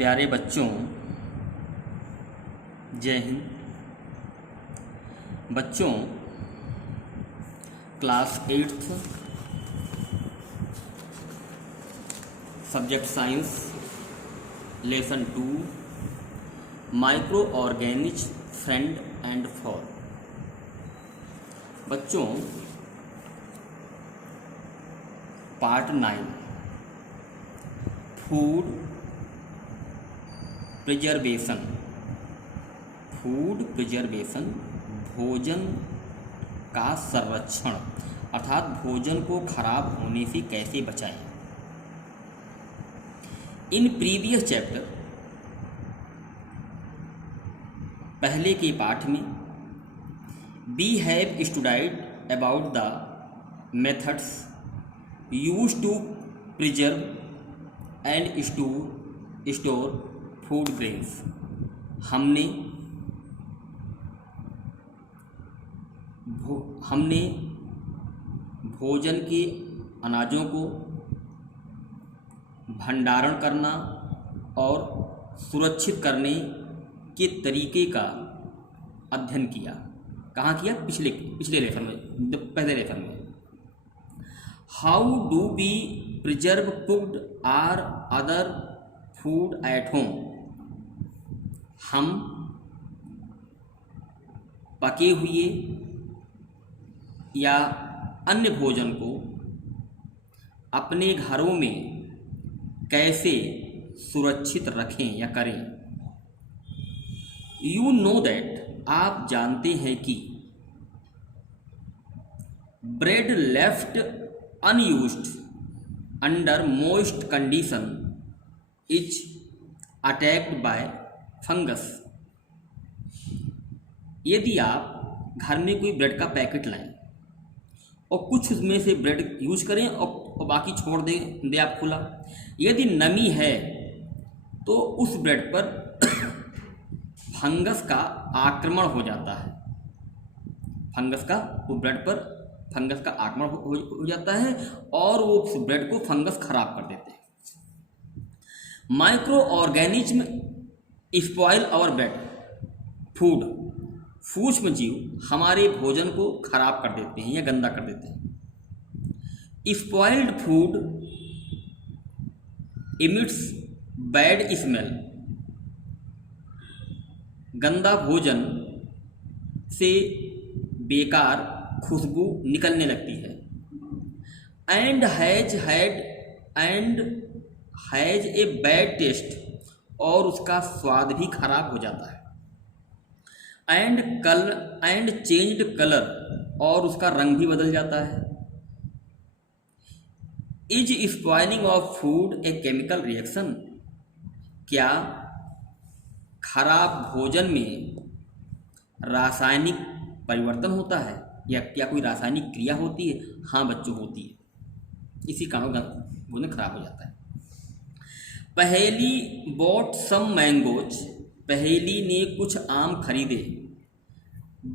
प्यारे बच्चों, जय हिंद। बच्चों, class 8th subject science lesson 2 microorganisms friend and foe. बच्चों, part 9 food preservation. Food preservation भोजन का संरक्षण अर्थात भोजन को खराब होने से कैसे बचाएं। इन प्रीवियस चैप्टर पहले के पाठ में we have studied about the methods used to preserve and store food grains. हमने भोजन के अनाजों को भंडारण करना और सुरक्षित करने के तरीके का अध्ययन किया। कहाँ किया? पिछले लेसन में, पहले लेसन में। How do we preserve cooked or other food at home. हम पके हुए या अन्य भोजन को अपने घरों में कैसे सुरक्षित रखें या करें। यू नो दैट, आप जानते हैं कि bread left unused under moist condition is attacked by fungus. यदि आप घर में कोई ब्रेड का पैकेट लाएं और कुछ उसमें से ब्रेड यूज करें और बाकी छोड़ दें आप खुला, यदि नमी है तो उस ब्रेड पर फंगस का आक्रमण हो जाता है। ब्रेड पर फंगस का आक्रमण हो जाता है और वो उस ब्रेड को फंगस खराब कर देते हैं। Micro organism spoil our bread food. सूक्ष्म जीव हमारे भोजन को खराब कर देते हैं या गंदा कर देते हैं। Spoiled food emits bad smell. गंदा भोजन से बेकार खुशबू निकलने लगती है। And has a bad taste, और उसका स्वाद भी खराब हो जाता है। एंड चेंज्ड कलर, और उसका रंग भी बदल जाता है। Is spoiling of food a chemical reaction. क्या खराब भोजन में रासायनिक परिवर्तन होता है या क्या कोई रासायनिक क्रिया होती है? हाँ बच्चों, होती है। इसी कारण भोजन खराब हो जाता है। पहेली बॉट सम मैंगोज। पहेली ने कुछ आम खरीदे,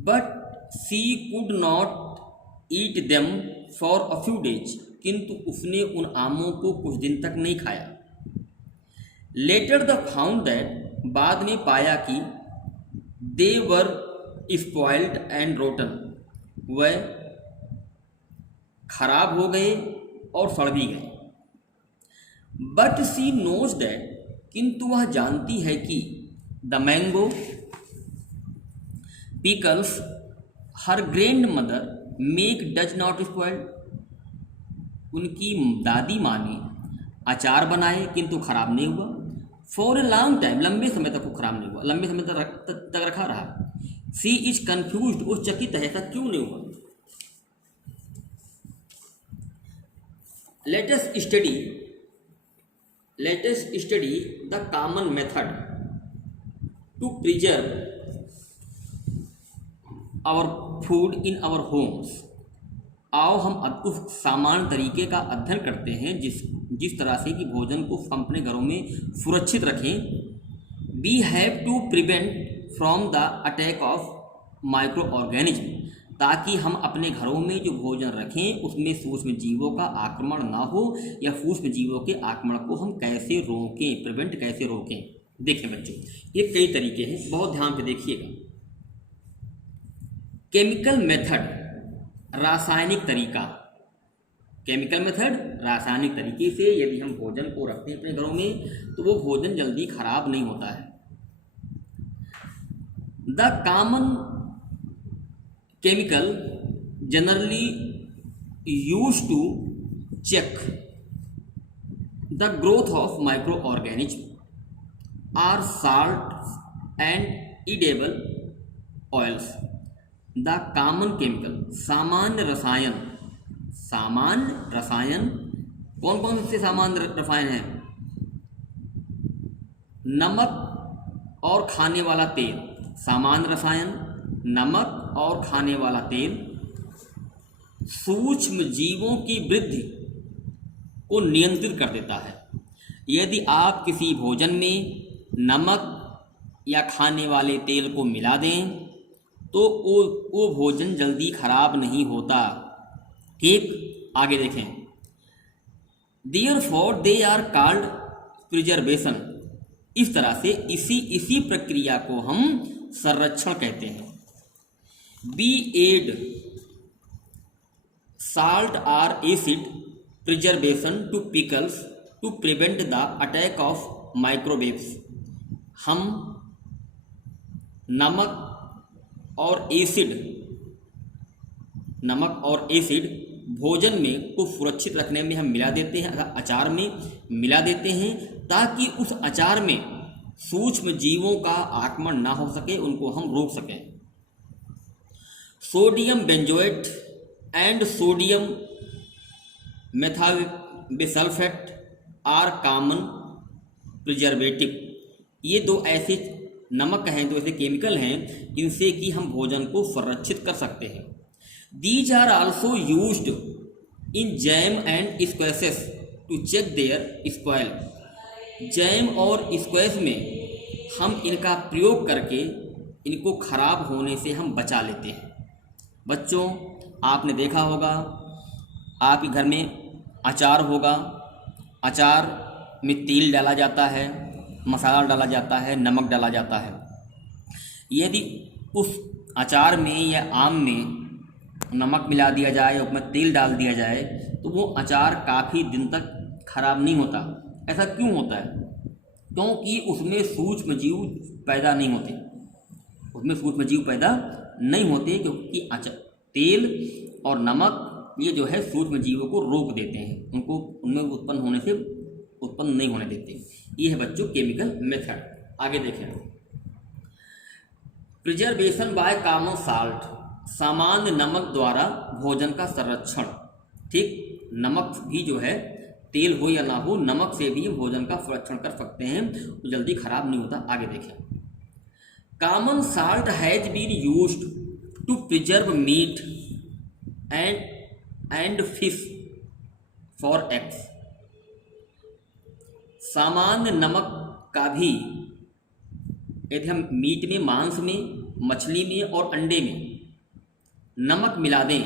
but she could not eat them for a few days. किंतु उसने उन आमों को कुछ दिन तक नहीं खाया। लेटर द फाउंड दैट, बाद में पाया कि दे वर स्पॉइल्ड एंड रोटन, वह खराब हो गए और सड़ भी गए। बट सी नोज दैट, किंतु वह जानती है कि the mango pickles her grand mother make does not spoil. उनकी दादी माँ ने अचार बनाए किंतु खराब नहीं हुआ। फॉर ए लॉन्ग टाइम, लंबे समय तक वो खराब नहीं हुआ, लंबे समय तक रखा रहा। सी इज कन्फ्यूज्ड, वो चकित है, ऐसा क्यों नहीं हुआ। Latest study the common method to preserve our food in our homes. आओ हम उस सामान्य तरीके का अध्ययन करते हैं जिस तरह से कि भोजन को हम अपने घरों में सुरक्षित रखें। We have to prevent from the attack of micro organism. ताकि हम अपने घरों में जो भोजन रखें उसमें सूक्ष्म जीवों का आक्रमण ना हो, या सूक्ष्म जीवों के आक्रमण को हम कैसे रोकें, प्रिवेंट कैसे रोकें। देखें बच्चों, ये कई तरीके हैं, बहुत ध्यान से देखिएगा। केमिकल मेथड, रासायनिक तरीका। केमिकल मेथड, रासायनिक तरीके से यदि हम भोजन को रखते हैं अपने घरों में तो वो भोजन जल्दी खराब नहीं होता है। The common chemical generally use to check the growth of micro organism are salt and edible oils. The common chemical, सामान्य रसायन। सामान्य रसायन कौन कौन से सामान्य रसायन हैं? नमक और खाने वाला तेल। सामान्य रसायन नमक और खाने वाला तेल सूक्ष्म जीवों की वृद्धि को नियंत्रित कर देता है। यदि आप किसी भोजन में नमक या खाने वाले तेल को मिला दें तो वो भोजन जल्दी खराब नहीं होता। ठीक, आगे देखें। Therefore they are called preservation. इस तरह से इसी प्रक्रिया को हम संरक्षण कहते हैं। Be added salt or acid preservation to pickles to prevent the attack of microbes। हम नमक और एसिड भोजन में को सुरक्षित रखने में हम मिला देते हैं, अचार में मिला देते हैं, ताकि उस अचार में सूक्ष्म जीवों का आक्रमण ना हो सके, उनको हम रोक सकें। Sodium benzoate and sodium metabisulphite are common preservative. ये दो ऐसे नमक हैं, दो ऐसे केमिकल हैं जिनसे कि हम भोजन को संरक्षित कर सकते हैं। These are also used in jam and squashes to check their spoil. Jam और स्क्वैश में हम इनका प्रयोग करके इनको खराब होने से हम बचा लेते हैं। बच्चों, आपने देखा होगा आपके घर में अचार होगा, अचार में तेल डाला जाता है, मसाला डाला जाता है, नमक डाला जाता है। यदि उस अचार में या आम में नमक मिला दिया जाए और उसमें तेल डाल दिया जाए तो वो अचार काफ़ी दिन तक खराब नहीं होता। ऐसा क्यों होता है? क्योंकि उसमें सूक्ष्म जीव पैदा नहीं होते, क्योंकि तेल और नमक ये जो है सूक्ष्म जीवों को रोक देते हैं, उनको उनमें उत्पन्न नहीं होने देते। ये है बच्चों केमिकल मेथड। आगे देखें। प्रिजर्वेशन बाय कॉमन साल्ट, सामान्य नमक द्वारा भोजन का संरक्षण। ठीक, नमक भी जो है, तेल हो या ना हो, नमक से भी भोजन का संरक्षण कर सकते हैं, तो जल्दी खराब नहीं होता। आगे देखें। Common salt has been used to preserve meat and fish for eggs. सामान्य नमक का भी यदि हम मीट में, मांस में, मछली में और अंडे में नमक मिला दें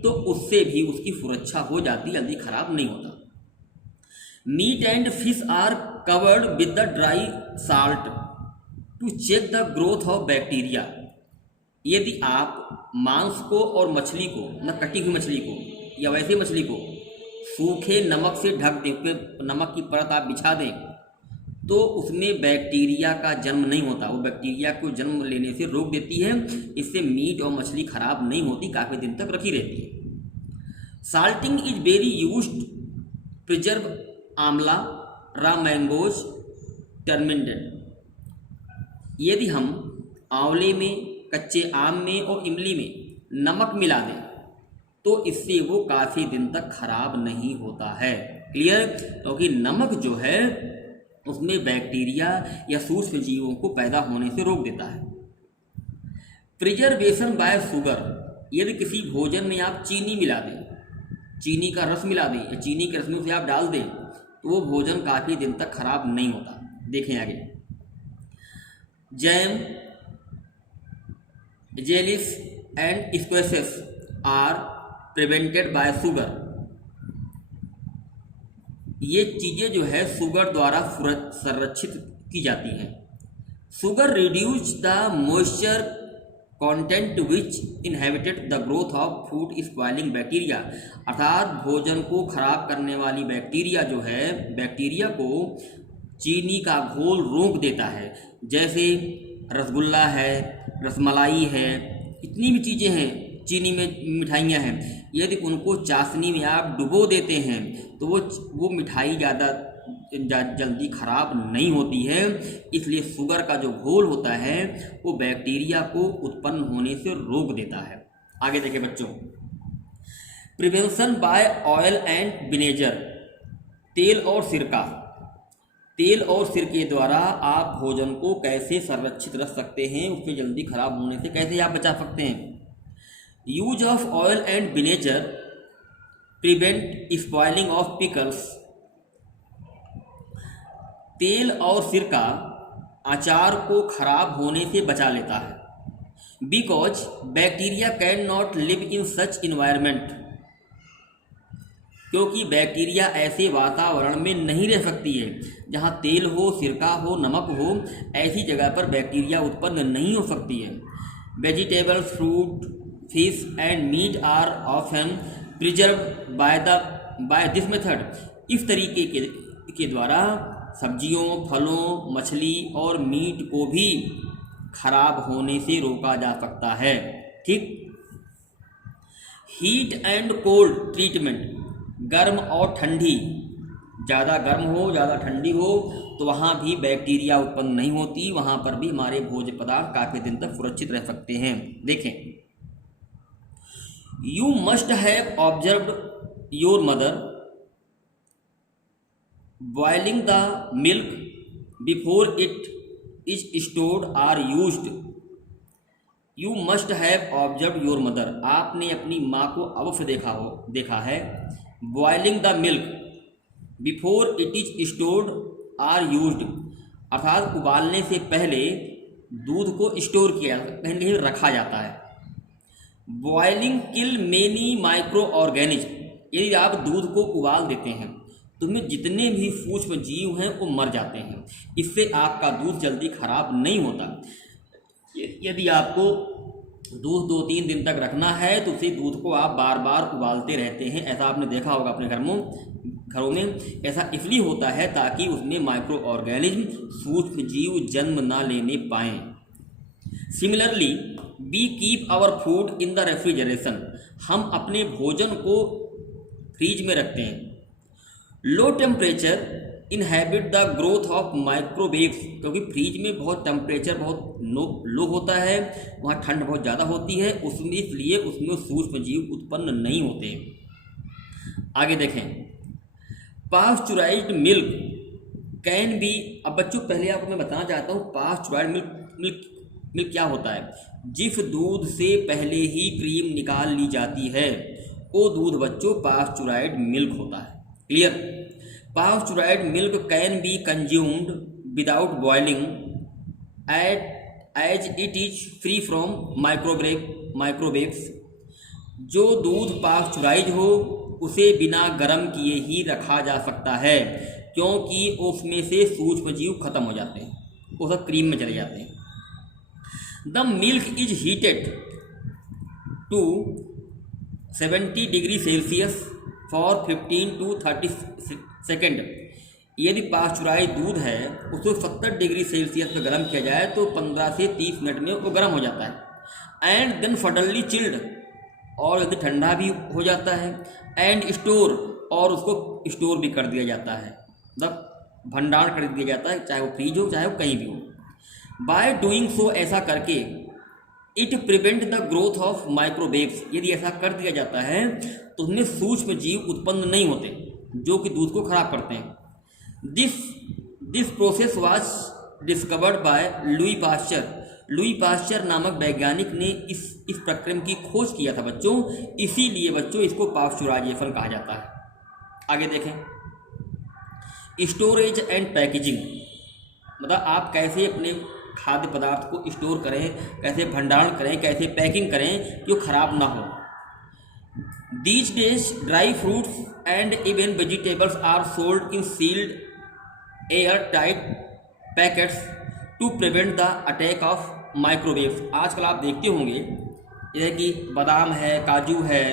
तो उससे भी उसकी सुरक्षा हो जाती, जल्दी खराब नहीं होता। Meat and fish are covered with the dry salt to check the growth of bacteria. यदि आप मांस को और मछली को, न कटी हुई मछली को या वैसे मछली को सूखे नमक से ढक दें, फिर नमक की परत आप बिछा दें, तो उसमें बैक्टीरिया का जन्म नहीं होता, वो बैक्टीरिया को जन्म लेने से रोक देती है। इससे मीट और मछली खराब नहीं होती, काफ़ी दिन तक रखी रहती है। Salting is very used preserve आंवला, रॉ मैंगोज, टर्मिनेटेड। यदि हम आंवले में, कच्चे आम में और इमली में नमक मिला दें तो इससे वो काफ़ी दिन तक खराब नहीं होता है। क्लियर? क्योंकि नमक जो है उसमें बैक्टीरिया या सूक्ष्म जीवों को पैदा होने से रोक देता है। प्रिजर्वेशन बाय शुगर, यदि किसी भोजन में आप चीनी मिला दें, चीनी का रस मिला दें या चीनी के रस में उसे आप डाल दें तो वो भोजन काफ़ी दिन तक खराब नहीं होता। देखें आगे। Jam, jellies and squashes are prevented by sugar. ये चीज़ें जो है शुगर द्वारा संरक्षित की जाती हैं। Sugar reduce the moisture content which inhabited the growth of food spoiling bacteria, अर्थात भोजन को खराब करने वाली बैक्टीरिया जो है, बैक्टीरिया को चीनी का घोल रोक देता है। जैसे रसगुल्ला है, रसमलाई है, इतनी भी चीज़ें हैं, चीनी में मिठाइयाँ हैं, यदि उनको चाशनी में आप डुबो देते हैं तो वो मिठाई ज़्यादा जल्दी खराब नहीं होती है। इसलिए शुगर का जो घोल होता है वो बैक्टीरिया को उत्पन्न होने से रोक देता है। आगे देखें बच्चों, prevention by oil and vinegar, तेल और सिरका। तेल और सिरके द्वारा आप भोजन को कैसे संरक्षित रख सकते हैं, उसके जल्दी खराब होने से कैसे आप बचा सकते हैं। Use of oil and vinegar prevent spoiling of pickles. तेल और सिरका अचार को खराब होने से बचा लेता है। Because bacteria can not live in such environment, क्योंकि बैक्टीरिया ऐसे वातावरण में नहीं रह सकती है जहाँ तेल हो, सिरका हो, नमक हो। ऐसी जगह पर बैक्टीरिया उत्पन्न नहीं हो सकती है। Vegetables, fruit, fish and meat are often preserve by this method. इस तरीके के द्वारा सब्जियों, फलों, मछली और मीट को भी खराब होने से रोका जा सकता है। ठीक। हीट एंड कोल्ड ट्रीटमेंट, गर्म और ठंडी, ज़्यादा गर्म हो, ज़्यादा ठंडी हो तो वहाँ भी बैक्टीरिया उत्पन्न नहीं होती, वहाँ पर भी हमारे भोज्य पदार्थ काफ़ी दिन तक सुरक्षित रह सकते हैं। देखें, you must have observed your mother boiling the milk before it is stored or used. You must have observed your mother, आपने अपनी माँ को अवश्य देखा है। Boiling the milk before it is stored or used, अर्थात उबालने से पहले दूध को स्टोर किया, कहीं रखा जाता है। बॉइलिंग किल मेनी माइक्रो ऑर्गेनिज्म, यदि आप दूध को उबाल देते हैं तो उसमें जितने भी सूक्ष्म जीव हैं वो मर जाते हैं। इससे आपका दूध जल्दी खराब नहीं होता। यदि आपको दूध 2-3 दिन तक रखना है तो उसी दूध को आप बार बार उबालते रहते हैं। ऐसा आपने देखा होगा अपने घरों में। ऐसा इसलिए होता है ताकि उसमें माइक्रो ऑर्गेनिज्म, सूक्ष्म जीव जन्म ना लेने पाएँ। Similarly we keep our food in the refrigeration, हम अपने भोजन को फ्रीज में रखते हैं। Low temperature inhibit the growth of microwaves, क्योंकि फ्रीज में बहुत टेम्परेचर बहुत लो होता है, वहाँ ठंड बहुत ज़्यादा होती है, उसमें इसलिए उसमें सूक्ष्म जीव उत्पन्न नहीं होते। आगे देखें, पास्चुराइज्ड मिल्क कैन बी। अब बच्चों पहले आपको मैं बताना चाहता हूँ पास्चुराइज्ड मिल्क क्या होता है। जिस दूध से पहले ही क्रीम निकाल ली जाती है वो दूध बच्चों पास्चुराइज्ड मिल्क होता है। Clear. Pasteurised milk can be consumed without boiling as it is free from microwaves. जो दूध पास्चुराइज हो उसे बिना गर्म किए ही रखा जा सकता है, क्योंकि उसमें से सूक्ष्म जीव खत्म हो जाते हैं, वो सब क्रीम में चले जाते हैं। The milk is heated to 70 degree Celsius for 15 to 30 second. यदि पास्चुराइज दूध है उसको 70 डिग्री सेल्सियस पर गर्म किया जाए तो 15 से 30 मिनट में वो गर्म हो जाता है। एंड देन सडनली चिल्ड, और यदि ठंडा भी हो जाता है। एंड स्टोर, और उसको स्टोर भी कर दिया जाता है, मतलब भंडार कर दिया जाता है, चाहे वो फ्रीज हो चाहे वो कहीं भी हो। बाय डूइंग सो, ऐसा करके it prevent the growth of microwaves, यदि ऐसा कर दिया जाता है तो उसमें सूक्ष्म जीव उत्पन्न नहीं होते जो कि दूध को खराब करते हैं। This process was discovered by Louis Pasteur. Louis Pasteur नामक वैज्ञानिक ने इस प्रक्रम की खोज किया था बच्चों, इसीलिए बच्चों इसको पास्चुराइजेशन कहा जाता है। आगे देखें, स्टोरेज एंड पैकेजिंग, मतलब आप कैसे अपने खाद्य पदार्थ को स्टोर करें, कैसे भंडारण करें, कैसे पैकिंग करें कि वो ख़राब ना हो। These days, dry fruits and even vegetables are sold in sealed, airtight packets to prevent the attack of microwaves। आजकल आप देखते होंगे जैसे कि बादाम है, काजू है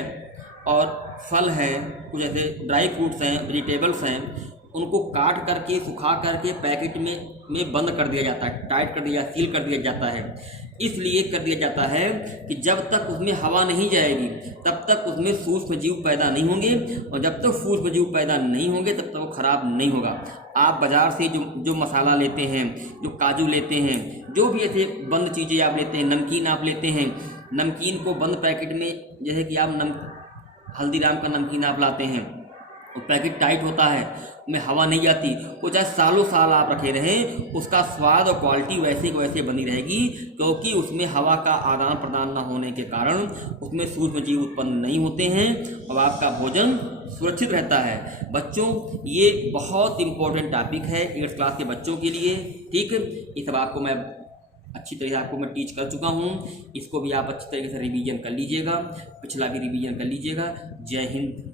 और फल हैं, कुछ ऐसे ड्राई फ्रूट्स हैं, वेजिटेबल्स हैं, उनको काट करके सुखा करके पैकेट में बंद कर दिया जाता है, टाइट कर दिया, सील कर दिया जाता है। इसलिए कर दिया जाता है कि जब तक उसमें हवा नहीं जाएगी तब तक उसमें सूक्ष्म जीव पैदा नहीं होंगे, और जब तक सूक्ष्म जीव पैदा नहीं होंगे तब तक वो ख़राब नहीं होगा। आप बाज़ार से जो मसाला लेते हैं, जो काजू लेते हैं, जो भी ऐसे बंद चीज़ें आप लेते हैं, नमकीन आप लेते हैं, नमकीन को बंद पैकेट में, जैसे कि आप हल्दीराम का नमकीन आप लाते हैं, वो पैकेट टाइट होता है, उसमें हवा नहीं जाती, वो चाहे सालों साल आप रखे रहें, उसका स्वाद और क्वालिटी वैसे को वैसे बनी रहेगी, क्योंकि उसमें हवा का आदान प्रदान न होने के कारण उसमें सूक्ष्म जीव उत्पन्न नहीं होते हैं और आपका भोजन सुरक्षित रहता है। बच्चों, ये बहुत इम्पोर्टेंट टॉपिक है 8th क्लास के बच्चों के लिए। ठीक है, इस सब आपको मैं अच्छी तरह से आपको मैं टीच कर चुका हूँ। इसको भी आप अच्छी तरीके से रिवीजन कर लीजिएगा, पिछला भी रिवीजन कर लीजिएगा। जय हिंद,